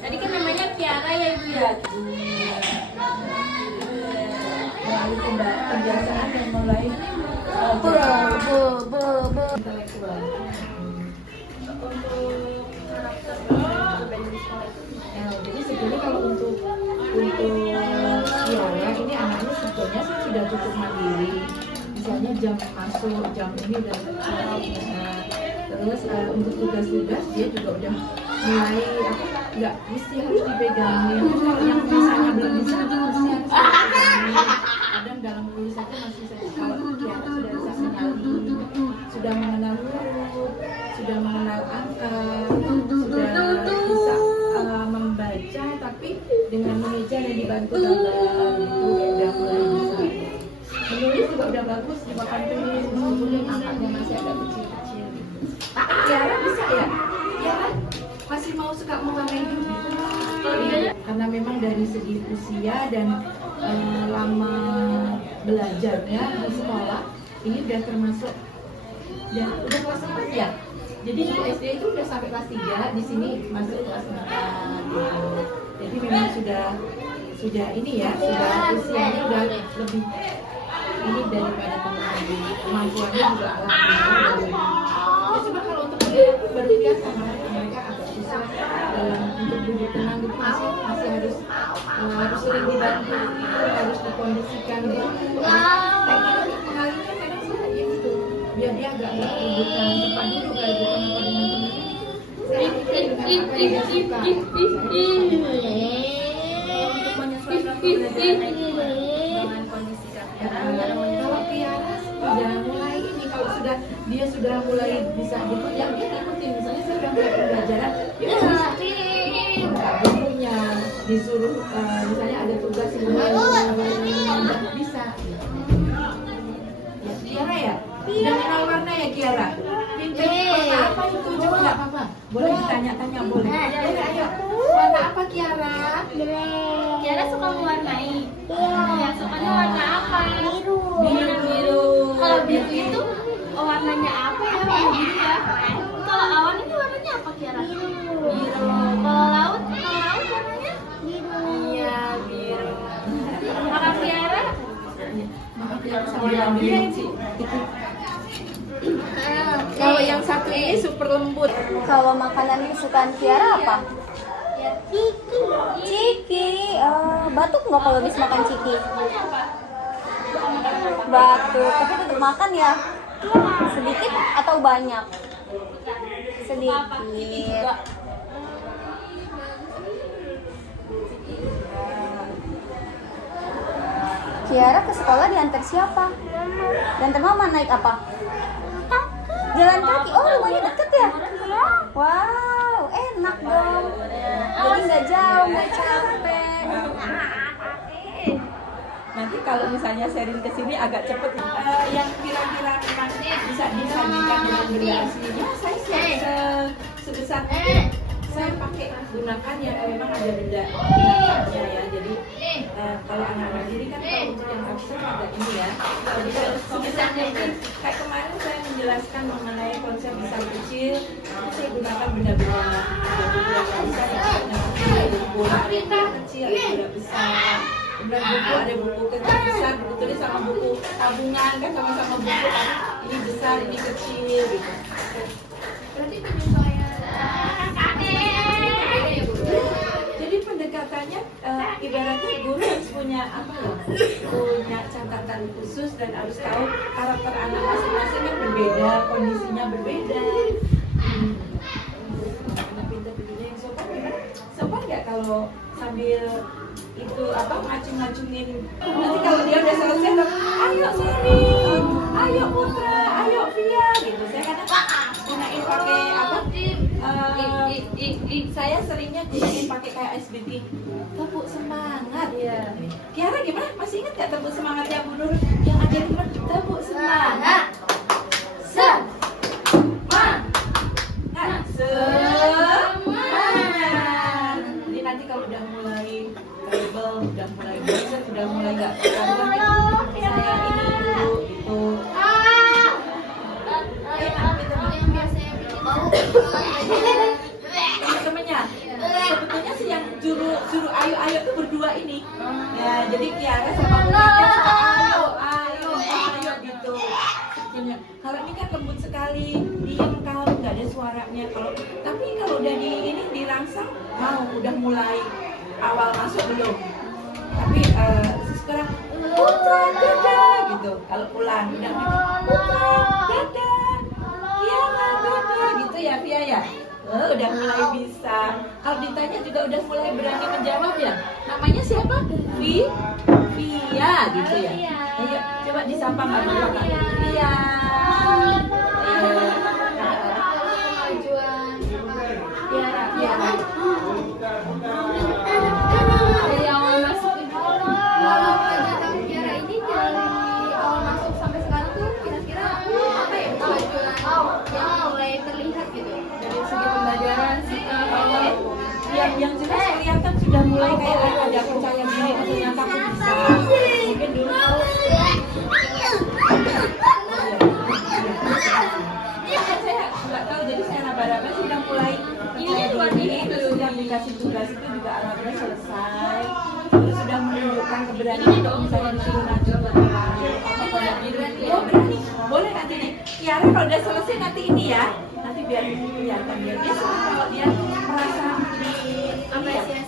Tadi kan namanya Tiara ya Ibu ya. Melalui penjelasan yang mulai intelektual. Untuk karakter jadi sebetulnya kalau untuk Tiara ini anaknya sebetulnya sih sudah cukup mandiri. Misalnya jam masuk, jam ini udah terus untuk tugas-tugas dia juga udah mulai nggak mesti harus dipegangin. Kalau yang misalnya belum bisa mesti harus dipegangin. Kadang dalam menulis saja masih kalau Tiara sudah bisa menyalin, sudah mengenal huruf, sudah mengenal angka, sudah bisa membaca, tapi dengan mengeja dan dibantu dalam itu udah mulai bisa. Menulis juga udah bagus di papan tulis, meskipun angkanya masih agak kecil-kecil. Tiara bisa ya? Tiara masih mau suka mewarnai juga. Karena memang dari segi usia dan lama belajarnya di sekolah, ini udah termasuk ya udah kelas 4 ya. Jadi di SD itu udah sampai kelas 3, di sini masuk kelas 4 gitu. Jadi memang sudah ini ya, sudah usianya udah lebih ini daripada teman-teman. Kemampuannya juga alhamdulillah lebih. Ya coba kalau untuk dia itu baru biasa, mereka agak susah dalam untuk duduk tenang itu masih harus sering dibantu, harus dikondisikan gitu. Kayak gitu mengalirnya kadang saya gitu. Biar dia agak nggak rebutan tempat dulu kayak gitu apa dengan teman. Saya pikir dengan apa yang dia suka. Untuk menyesuaikan pembelajaran itu dengan kondisi kalau Tiara sudah mulai ini, kalau dia sudah mulai bisa ikut, yang dia ikutin. Misalnya saya sudah mulai pembelajaran, dia bisa bukunya disuruh misalnya ada tugas yang bisa. Ya Tiara ya, udah kenal warna ya Tiara. Warna apa itu? Coba nggak apa-apa. Boleh ditanya-tanya boleh. Ayo. Warna apa Tiara? Tiara suka mewarnai. Ya, sukanya warna apa? Biru. Kalau biru itu warnanya apa ya? Warna biru ya. Kalau awan itu warnanya apa Tiara? Biru. Kalau laut warnanya? Biru. Iya, biru. Maka Tiara? Maaf ya, saya ambil itu. Kalau yang satu ini super lembut. Kalau makanan kesukaan Tiara apa? Ciki. Batuk nggak kalau habis makan ciki? Batuk. Tapi tetap makan ya? Sedikit atau banyak? Sedikit. Tiara ke sekolah diantar siapa? Diantar mama naik apa? Jalan kaki. Oh, rumahnya deket ya? Wow, enak dong. Jadi nggak jauh, nggak capek. Nanti kalau misalnya sharing ke sini agak cepet. Yang kira-kira memang bisa disandingkan dengan benda aslinya, saya siap sebesar saya pakai gunakan yang memang ada benda aslinya ya. Jadi kalau anak-anak diri kan kalau untuk yang abstrak ada ini ya. Jadi kalau sebesarnya itu kayak kemarin saya menjelaskan mengenai konsep besar kecil, itu saya gunakan benda-benda yang besar, ada bola kecil, ada bola besar. Kemudian buku, ada buku kecil besar, buku tulis sama buku tabungan kan sama-sama buku, tapi ini besar, ini kecil gitu. Berarti penyesuaian. Jadi pendekatannya ibaratnya guru harus punya apa ya? Punya catatan khusus dan harus tahu karakter anak masing-masing kan berbeda, kondisinya berbeda. Anak pintar-pintarnya yang sopan gimana? Sopan nggak kalau sambil itu apa ngacung-ngacungin? Nanti kalau dia udah selesai, ayo Sari, ayo Putra, ayo Via gitu. Saya kadang gunain pakai apa? Saya seringnya gunain pakai kayak SBT. Tepuk semangat. Iya. Kiara gimana? Masih ingat gak tepuk semangatnya Bu Nur? Yang ada di mana? Tepuk semangat. Semangat. Semangat. Jadi nanti kalau udah mulai table, udah mulai bosan, udah mulai gak karuan itu, saya ini dulu itu. Yang biasanya bikin Temennya sebetulnya sih yang juru ayo tuh berdua ini ya, jadi Kiara sama Butika suka ayo gitu sebetulnya. Kalau ini kan lembut sekali, diem kalem, nggak ada suaranya. Tapi kalau udah ini dirangsang udah mulai awal masuk belum, tapi sekarang Putra dadah gitu. Kalau pulang udah gitu Putra dadah, Kiara dadah gitu ya Via ya. Udah mulai bisa. Kalau ditanya juga udah mulai berani menjawab ya. Namanya siapa? Via gitu ya. Ayo coba disapa Mbak Via. Via. Tiara. dari awal masuk ini. Kalau kegiatan Kiara ini dari awal masuk sampai sekarang tuh kira-kira apa ya kemajuan yang mulai terlihat gitu dari segi pembelajaran sikap awal. Yang jelas kelihatan sudah mulai kayak ada percaya diri, ternyata aku bisa. Mungkin dulu saya nggak tahu, jadi saya raba-raba sudah mulai percaya diri. Terus sudah dikasih tugas itu juga alhamdulillah selesai. Terus sudah menunjukkan keberanian kalau misalnya disuruh nanti berani. Boleh nanti nih. Kiara kalau udah selesai nanti ini ya. Nanti biar kelihatan dia senang kalau dia merasa Apresiasi.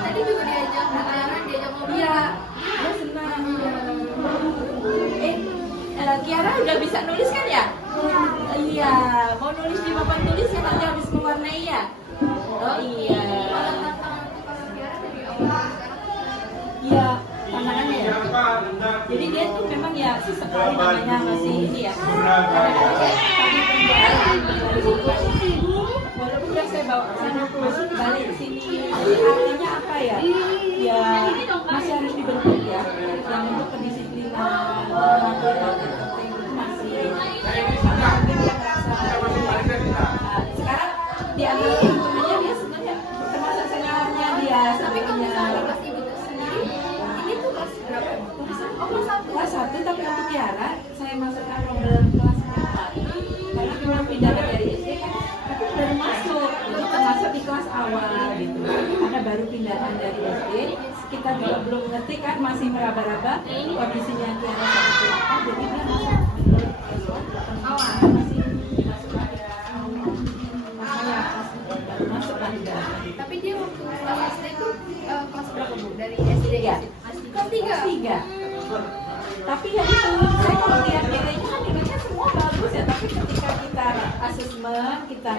Tadi juga diajak berjalan, diajak ngobrol. Iya, dia senang. Kiara udah bisa nulis kan ya? Iya, mau nulis di papan tulis ya, nanti habis mewarnai ya? Oh iya. Iya, tantangannya ya. Jadi dia tuh memang ya sesekali namanya masih ini ya. Walaupun udah saya bawa ke sana masih balik ke sini. Artinya apa ya? Ya masih harus dibentuk ya. Yang untuk pendisiplinan, penting itu masih. Sekarang di antara teman-temannya dia sebenarnya termasuk seniornya dia. Tapi kalau misalnya Mas Ibu sendiri, ini tuh kelas berapa? Kelas 1, tapi untuk Kiara saya masukkan program kelas 4 karena memang pindah dari SD kan, tapi baru masuk, jadi termasuk di kelas awal gitu. Karena baru pindahan dari SD, kita juga belum ngerti kan, masih meraba-raba kondisinya Kiara seperti apa, jadi dia masuk awal masih masuk lagi. Tapi dia waktu kelas SD tuh kelas berapa Bu? Dari SD Ya, kelas 3. tapi yang itu saya kalau lihat nilainya kan nilainya semua bagus ya, tapi ketika kita asesmen, kita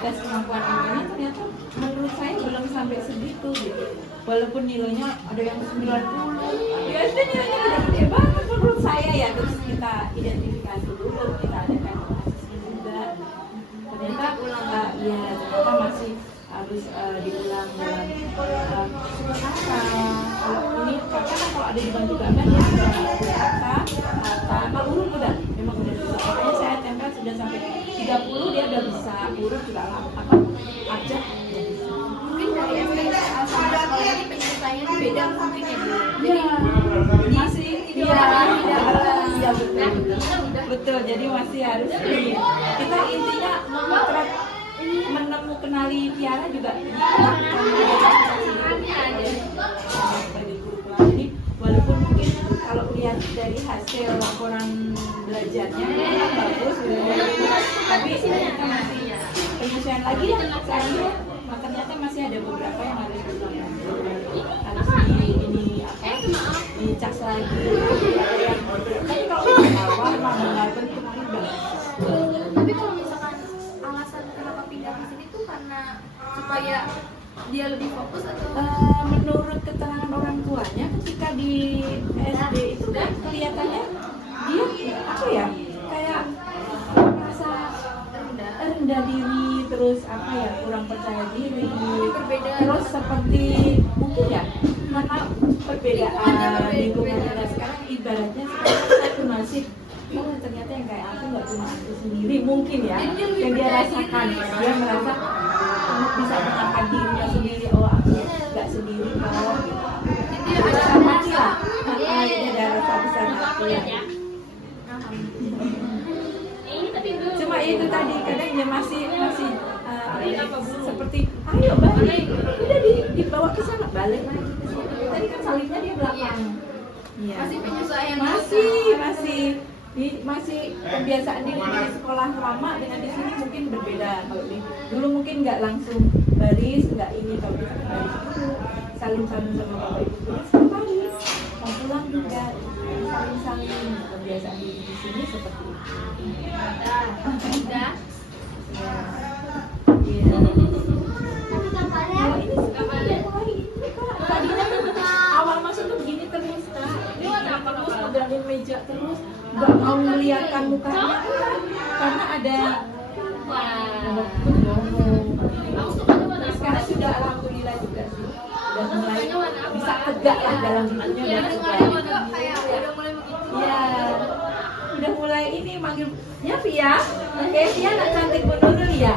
tes kemampuan ilmunya, ternyata menurut saya belum sampai segitu gitu. Walaupun nilainya ada yang 90, ya SD nilainya udah gede banget menurut saya ya. Terus kita identifikasi dulu, kita adakan asesmen juga. Ternyata ya ternyata masih harus diulang dalam kalau ini kata kan kalau ada dibantu gambar ya kata huruf udah memang udah bisa. Makanya saya tempel sudah sampai 30 dia udah bisa, huruf juga acak. Mungkin dari SD sama sekolah ini penyelesaiannya beda mungkin ya Bu. Jadi masih iya betul. Jadi masih harus ini. Kita intinya memotret kenali Tiara juga jadi walaupun mungkin kalau lihat dari hasil laporan belajarnya memang bagus tapi kita masih penyesuaian lagi ya sekarang, ternyata masih ada beberapa yang harus dicas lagi. Tapi kalau awal memang bentuk udah. Tapi kalau misalkan alasan kenapa pindah ke sini tuh karena supaya dia lebih fokus atau menurut keterangan orang tuanya ketika di SD itu kan kelihatannya dia apa ya, kayak merasa rendah diri, terus apa ya, kurang percaya diri, terus seperti mungkin ya karena perbedaan lingkungannya sekarang, ibaratnya sekarang satu nasib. Oh ternyata yang kayak aku nggak cuma aku sendiri, mungkin ya yang dia rasakan. Dia merasa bisa mengangkat dirinya sendiri, oh aku nggak sendiri kok gitu. Sama sih lah, ada rasa besar hati ya. Cuma itu tadi kadang dia masih seperti ayo balik, udah dibawa ke sana, balik lagi ke sini. Tadi kan salibnya di belakang. Iya. Masih penyesuaian. Masih kebiasaan di sekolah lama dengan di sini mungkin berbeda. Kalau dulu mungkin nggak langsung baris, nggak ini, kalau di sini baris dulu, saling sama bapak ibu, terus kembali mau pulang juga saling kebiasaan di sini seperti itu. Udah. Iya. Kalau ini sekarang mulai ini kak. Tadinya awal masuk tuh begini terus kak. Dia terus megangin meja terus, nggak mau melihatkan mukanya karena ada sekarang sudah alhamdulillah juga sih, udah mulai bisa tegak lah dalam hidupnya, dan sudah Udah mulai begitu. ya udah mulai ini manggil ya Via, oke Via anak cantik menurun ya.